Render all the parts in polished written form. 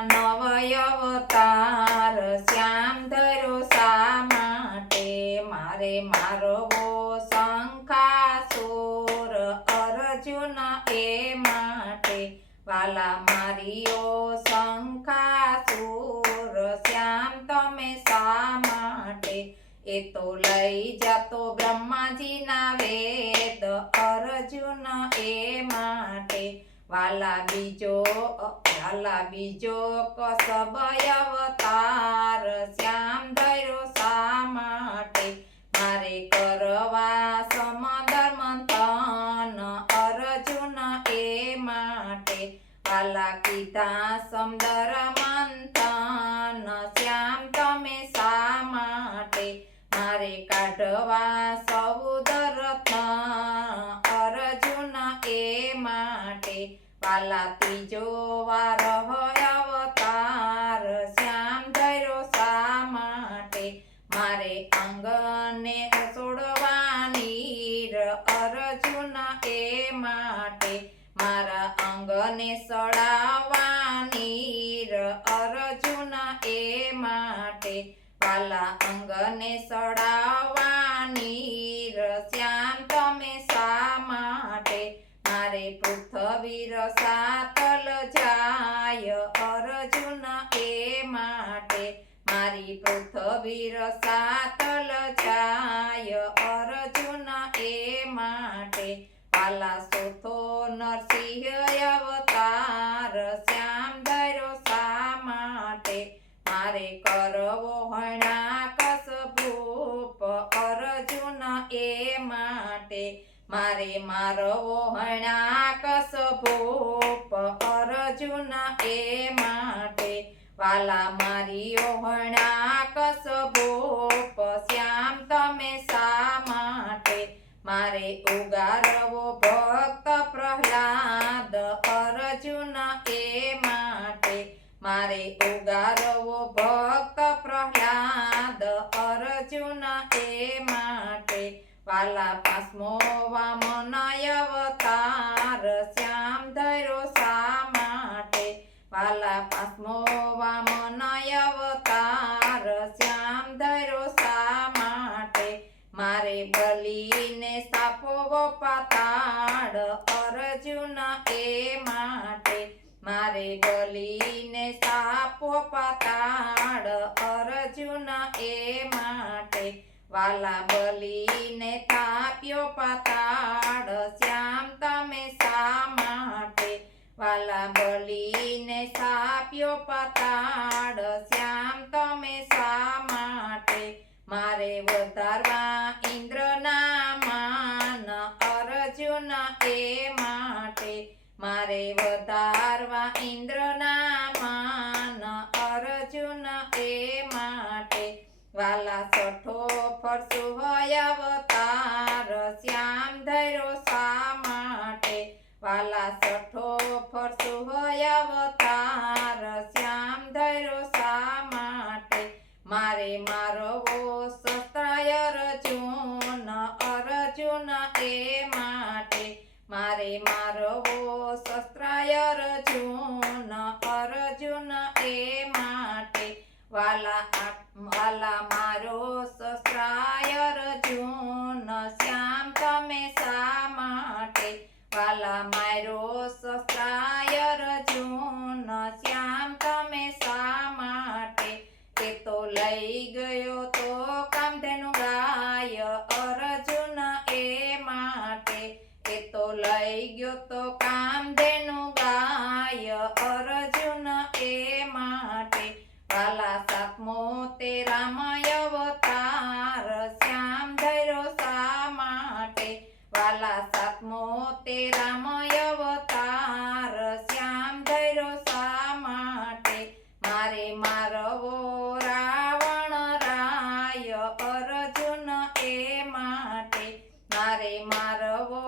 નવય અવતાર શ્યામ ધર્યો શા માટે મારે મારવો શંખાસુર અર્જુન એ માટે વાલા માર્યો શંખાસુર શ્યામ તમે શા માટે એ તો લઈ જતો બ્રહ્માજીના વેદ અર્જુન એ માટે વાલા બીજો કસબય અવતાર શ્યામ ધર્યો શા માટે મારે કરવા સમદર મંથન અર્જુન એ માટે વાલા કીધા સમદર મંથન શ્યામ તમે શા માટે મારે કાઢવા સૌદર રત્ન અર્જુન એ માટે વાલા ત્રીજો વાર અવતાર શ્યામ ધર્યો શા માટે મારે અંગને છોડવાની અર્જુન એ માટે મારા અંગને સડાવવાની અર્જુન એ માટે વાલા અંગને સડાવવાની શ્યામ તમે શા માટે મારે પૃથ્વી રસાતલ જાય અર્જુન એ માટે મારી પૃથ્વી રસાતલ જાય અર્જુન એ માટે વાલા ચોથો નરસિંહ અવતાર શ્યામ ધર્યો શા માટે મારે કરવો હણાકસ ભૂપ અર્જુન એ માટે મારે મારવો હણાકસ ભૂપ અર્જુન એ માટે વાલા માર્યો હણાકસ ભૂપ શ્યામ તમે શા માટે મારે ઉગારવો ભક્ત પ્રહલાદ અર્જુન એ માટે મારે ઉગારવો ભક્ત પ્રહલાદ અર્જુન એ માટે વાલા પાંચમો વામનય અવતાર શ્યામ ધર્યો શા માટે વાલા પાંચમો વામનય અવતાર શ્યામ ધર્યો શા માટે મારે બલીને સાપવો પાતાળ અર્જુન એ માટે મારે બલીને સાપો પાતાળ અર્જુન એ માટે વાલા બલીને તાપ્યો પાતાળ શ્યામ તમે શા માટે વાલા બલીને સાપ્યો પાતાળ શ્યામ તમે શા માટે મારે વધારવા ઇન્દ્રના માન અર્જુન એ માટે મારે વધારવા ઇન્દ્રના માન અર્જુન એ માટે વાલા છઠ્ઠો ફરસુ હોય અવતાર શ્યામ ધર્યો શા માટે વાલા છઠ્ઠો ફરસુ હોય અવતાર શ્યામ ધર્યો શા માટે મારે મારવો શસ્ત્રાય અર્જુન અર્જુન એ માટે મારે મારવો શસ્ત્રાય અર્જુન અર્જુન એ માટે વાલા મારો શસ્ત્રાય અર્જુન શ્યામ તમે શા માટે વાલા મારો શસ્ત્રાય અર્જુન શ્યામ તમે શા માટે એ તો લઈ ગયો તો કામધેનુ ગાય અર્જુન એ માટે એ તો લઈ ગયો તો કામધેનુ ગાય અર્જુન એ માટે વાલા સાતમો તે રામય અવતાર શ્યામ ધર્યો શા માટે વાલા સાતમો તે રામય અવતાર શ્યામ ધર્યો શા માટે મારે મારવો રાવણ રાય અર્જુન એ માટે મારે મારવો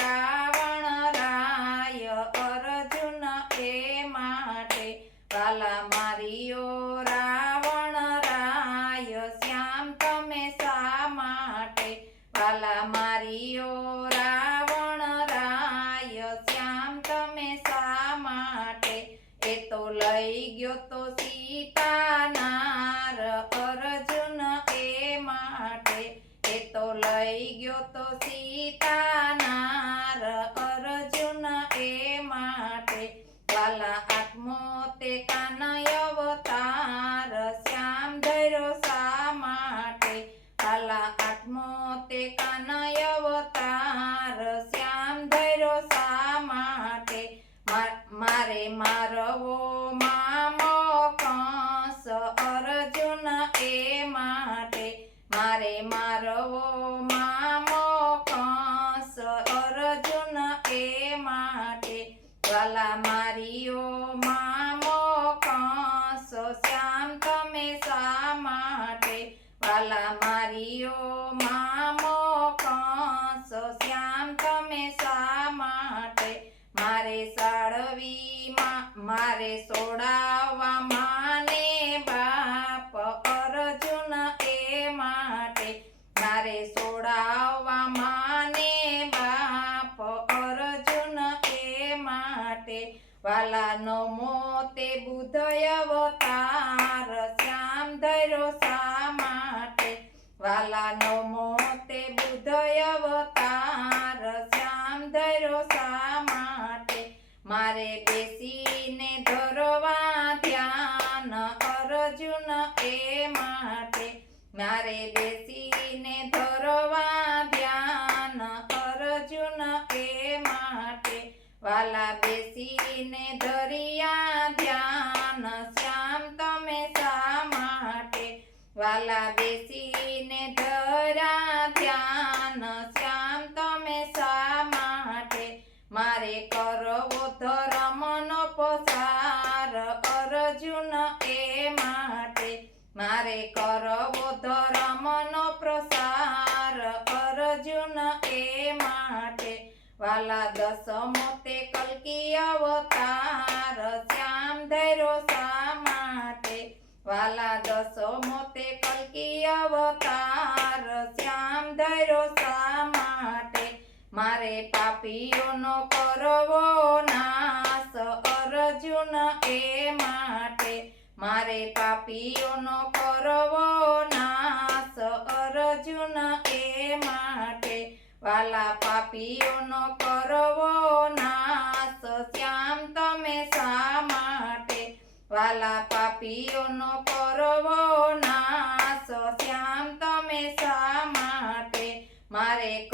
રાવણ રાય અર્જુન એ માટે વાલા માર્યો રાવણ રાય શ્યામ તમે શા માટે વાલા માર્યો રાવણ રાય શ્યામ તમે શા માટે એ તો લઈ ગયો ગયો તો સીતાનાર અર્જુન એ માટે એ તો લઈ ગયો તો સીતાનાર અર્જુન એ માટે વાલા આત્મો તે કાનય અવતાર શ્યામ ધર્યો શા માટે વાલા આત્મો તે કાનય અવતાર શ્યામ ધર્યો શા માટે મારે મારવો મામો કંસ અર્જુન એ માટે મારે મારવો મામો કંસ અર્જુન એ માટે વાલા મારીઓ મામો કંસ શ્યામ તમે શા માટે વાલા મારીઓ મામો કંસ શ્યામ તમે શા માટે મારે સાળવી મારે સોડાવવા માને બાપ અર્જુન એ માટે મારે સોડાવવા માને બાપ અર્જુન એ માટે વાલા નમો તે બુદ્ધ અવતાર શ્યામ ધર્યો શા માટે વાલા નમો તે બુદ્ધ અવતાર શ્યામ ધર્યો શા માટે મારે બેસીને ધરવા ધ્યાન અર્જુન એ માટે મારે બેસીને ધરવા ધ્યાન અર્જુન એ માટે વાલા બેસીને ધરિયા ધ્યાન શ્યામ તમે શા માટે વાલા બેસીને ધર્યા ધ્યાન શ્યામ તમે શા માટે મારે કરવો ધર્મનો પસાર અર્જુન એ માટે મારે કરવો ધર્મનો પ્રસાર અર્જુન એ માટે વાલા દસમો તે કલ્કી અવતાર શ્યામ ધર્યો શા માટે વાલા દસમો તે કલ્કી અવતાર શ્યામ ધર્યો શા માટે મારે પાપીઓનો કરવો નાશ અર્જુન એ માટે મારે પાપીઓનો કરવો નાશ અર્જુન એ માટે વાલા પાપીઓનો કરવો નાશ શ્યામ તમે શા માટે વાલા પાપીઓનો કરવો નાશ શ્યામ તમે શા માટે મારે